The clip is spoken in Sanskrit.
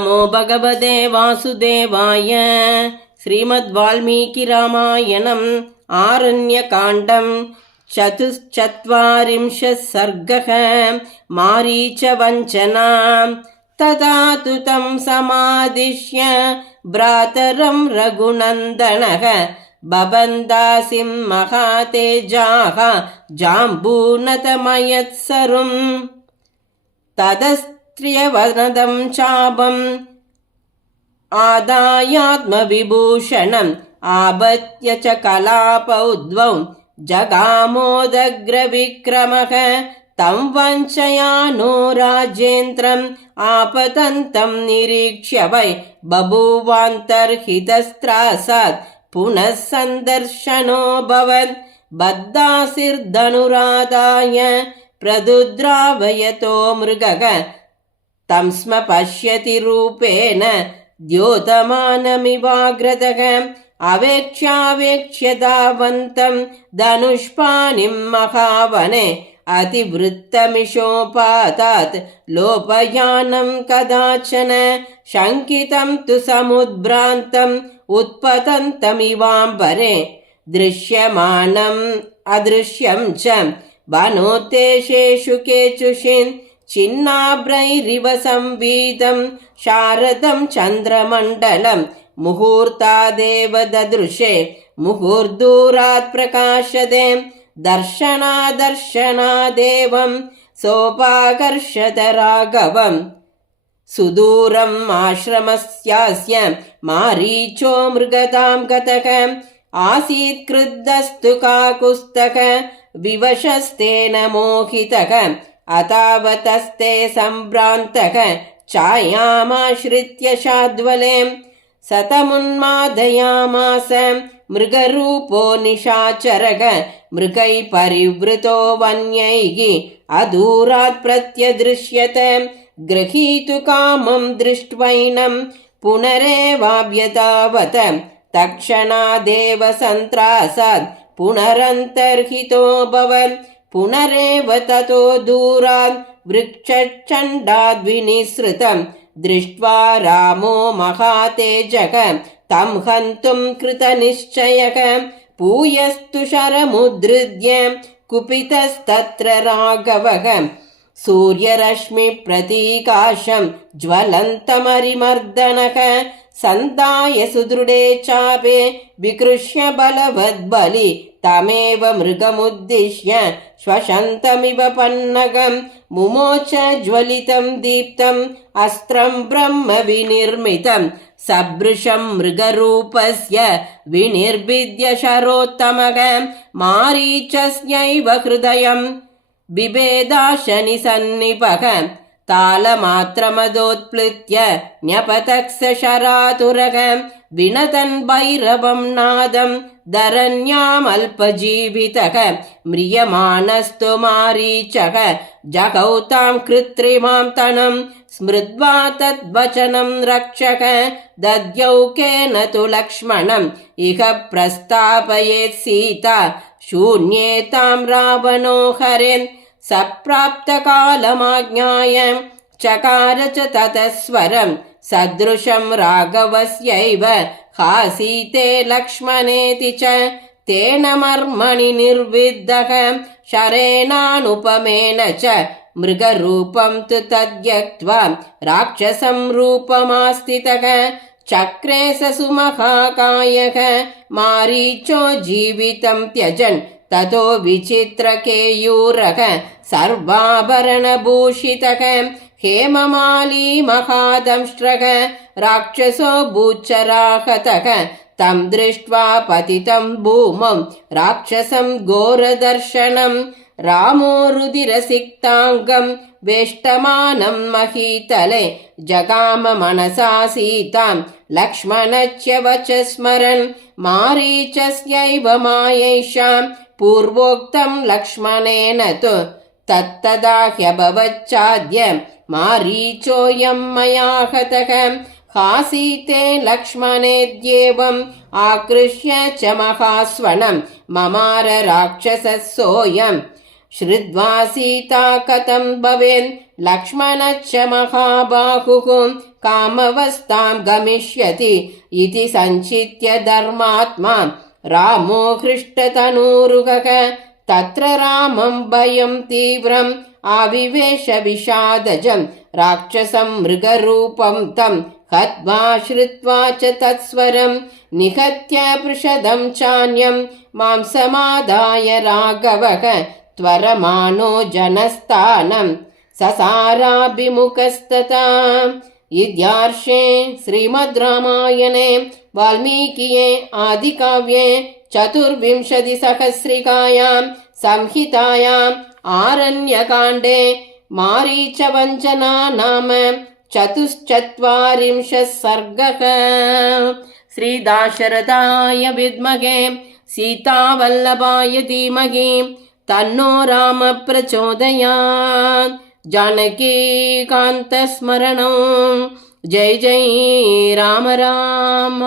नमो भगवते वासुदेवाय। श्रीमद्वाल्मीकिरामायणम् आरण्यकाण्डम् चतुश्चत्वारिंशः सर्गः। मारीचवञ्चना। तदा तु तं समादिश्य भ्रातरं रघुनन्दनः बबन्दासिं महातेजाः जाम्बूनतमयत्सरुम्। तदस्त्र्यवनदं चापम् आदायात्मविभूषणम् आबत्य च कलापौद्वौ जगामोदग्रविक्रमः तं वञ्चयानो राजेन्द्रम् आपतन्तं निरीक्ष्य वै बभूवान्तर्हितस्त्रासात् पुनः सन्दर्शनोऽभवत्। बद्धासिर्धनुरादाय प्रदुद्रावयतो मृगः तं स्म पश्यति रूपेण द्योतमानमिवाग्रतः। अवेक्ष्यावेक्ष्य धावन्तं धनुष्पाणिं महावने अतिवृत्तमिषोपातात् लोपयानं कदाचन। शङ्कितं तु समुद्भ्रान्तम् उत्पतन्तमिवाम्बरे दृश्यमानम् अदृश्यं च वनोत्तेषेषु केचुषिन् छिन्नाभ्रैरिव संवीतं शारदं चन्द्रमण्डलं मुहूर्तादेव ददृशे मुहुर्दूरात् प्रकाशते। दर्शनादेवं सोपाकर्षत राघवम् सुदूरम् आश्रमस्यास्य मारीचो मृगतां गतः। आसीत् क्रुद्धस्तु काकुत्स्थः विवशस्तेन मोहितः अतावतस्ते सम्भ्रान्तः छायामाश्रित्य शाद्वले सतमुन्मादयामास मृगरूपो निशाचरः मृगैः परिवृतो वन्यैः अदूरात् प्रत्यदृश्यते। गृहीतु कामं दृष्ट्वैनं पुनरेवाभ्यतावत तत्क्षणादेव सन्त्रासात् पुनरन्तर्हितोऽभवत्। पुनरेव ततो दूरात् वृक्षचण्डाद्विनिसृतं दृष्ट्वा रामो महातेजः तं हन्तुं कृतनिश्चयः। पूयस्तु शरमुद्धृत्य कुपितस्तत्र राघवः सूर्यरश्मिप्रतीकाशं ज्वलन्तमरिमर्दनः सन्धाय सुदृढे चापे विकृष्य बलवद्बलि तमेव मृगमुद्दिश्य श्वसन्तमिव पन्नगं मुमोच ज्वलितं दीप्तम् अस्त्रं ब्रह्म विनिर्मितं सदृशं मृगरूपस्य विनिर्भिद्य शरोत्तमः। मारीचस्यैव हृदयं बिभेदाशनिसन्निपः तालमात्रमदोत्प्लुत्य न्यपतक्ष शरातुरः विनतन् भैरवं नादं धरण्यामल्पजीवितः। म्रियमाणस्तु मारीचः जगौ तां कृत्रिमां तनं स्मृत्वा तद्वचनं रक्षः दद्यौकेन तु लक्ष्मणम् इह प्रस्थापयेत् सीता शून्ये तां रावणो हरेन्। सप्राप्तकालमाज्ञाय चकार च ततः स्वरं सदृशं राघवस्यैव हासीते लक्ष्मणेति च तेन मर्मणि निर्विद्धः शरेणानुपमेन च मृगरूपं तु तद्यक्त्वा राक्षसं रूपमास्थितः। चक्रे स सुमहाकायः मारीचो जीवितं त्यजन् ततो विचित्रकेयूरः सर्वाभरणभूषितः हेममाली महादंष्ट्रः राक्षसो भूचराहतः तं दृष्ट्वा पतितं भूमौ राक्षसं घोरदर्शनं रामो रुधिरसिक्ताङ्गं वेष्टमानं महीतले जगाम मनसा सीतां लक्ष्मणस्य वच स्मरन्। मारीचस्यैव मायैषां पूर्वोक्तं लक्ष्मणेन तु तत्तदा ह्यभवच्चाद्य मारीचोऽयं मया हतः। हासीते लक्ष्मणेद्येवम् आकृष्य च महास्वनं ममार राक्षसः सोऽयम्। श्रुत्वा सीता कथं भवेन् लक्ष्मणश्च महाबाहुः कामवस्थां गमिष्यति इति सञ्चित्य धर्मात्मा रामो हृष्टतनूरुगः तत्र रामं भयं तीव्रम् आविवेश विषादजं राक्षसं मृगरूपं तं हत्वा श्रुत्वा च तत्स्वरं निहत्य पृषदं चान्यं मांसमादाय राघवः त्वरमानो जनस्थानं ससाराभिमुखस्तथा। इत्यार्षे श्रीमद् रामायणे वाल्मीकिये आदिकाव्ये चतुर्विंशतिसहस्रिकायां संहितायाम् आरण्यकाण्डे मारीचवञ्चना नाम 44 सर्गः। श्रीदाशरथाय विद्महे सीतावल्लभाय धीमहि तन्नो राम प्रचोदयात्। जानकीकान्तस्मरणं जय जय राम राम।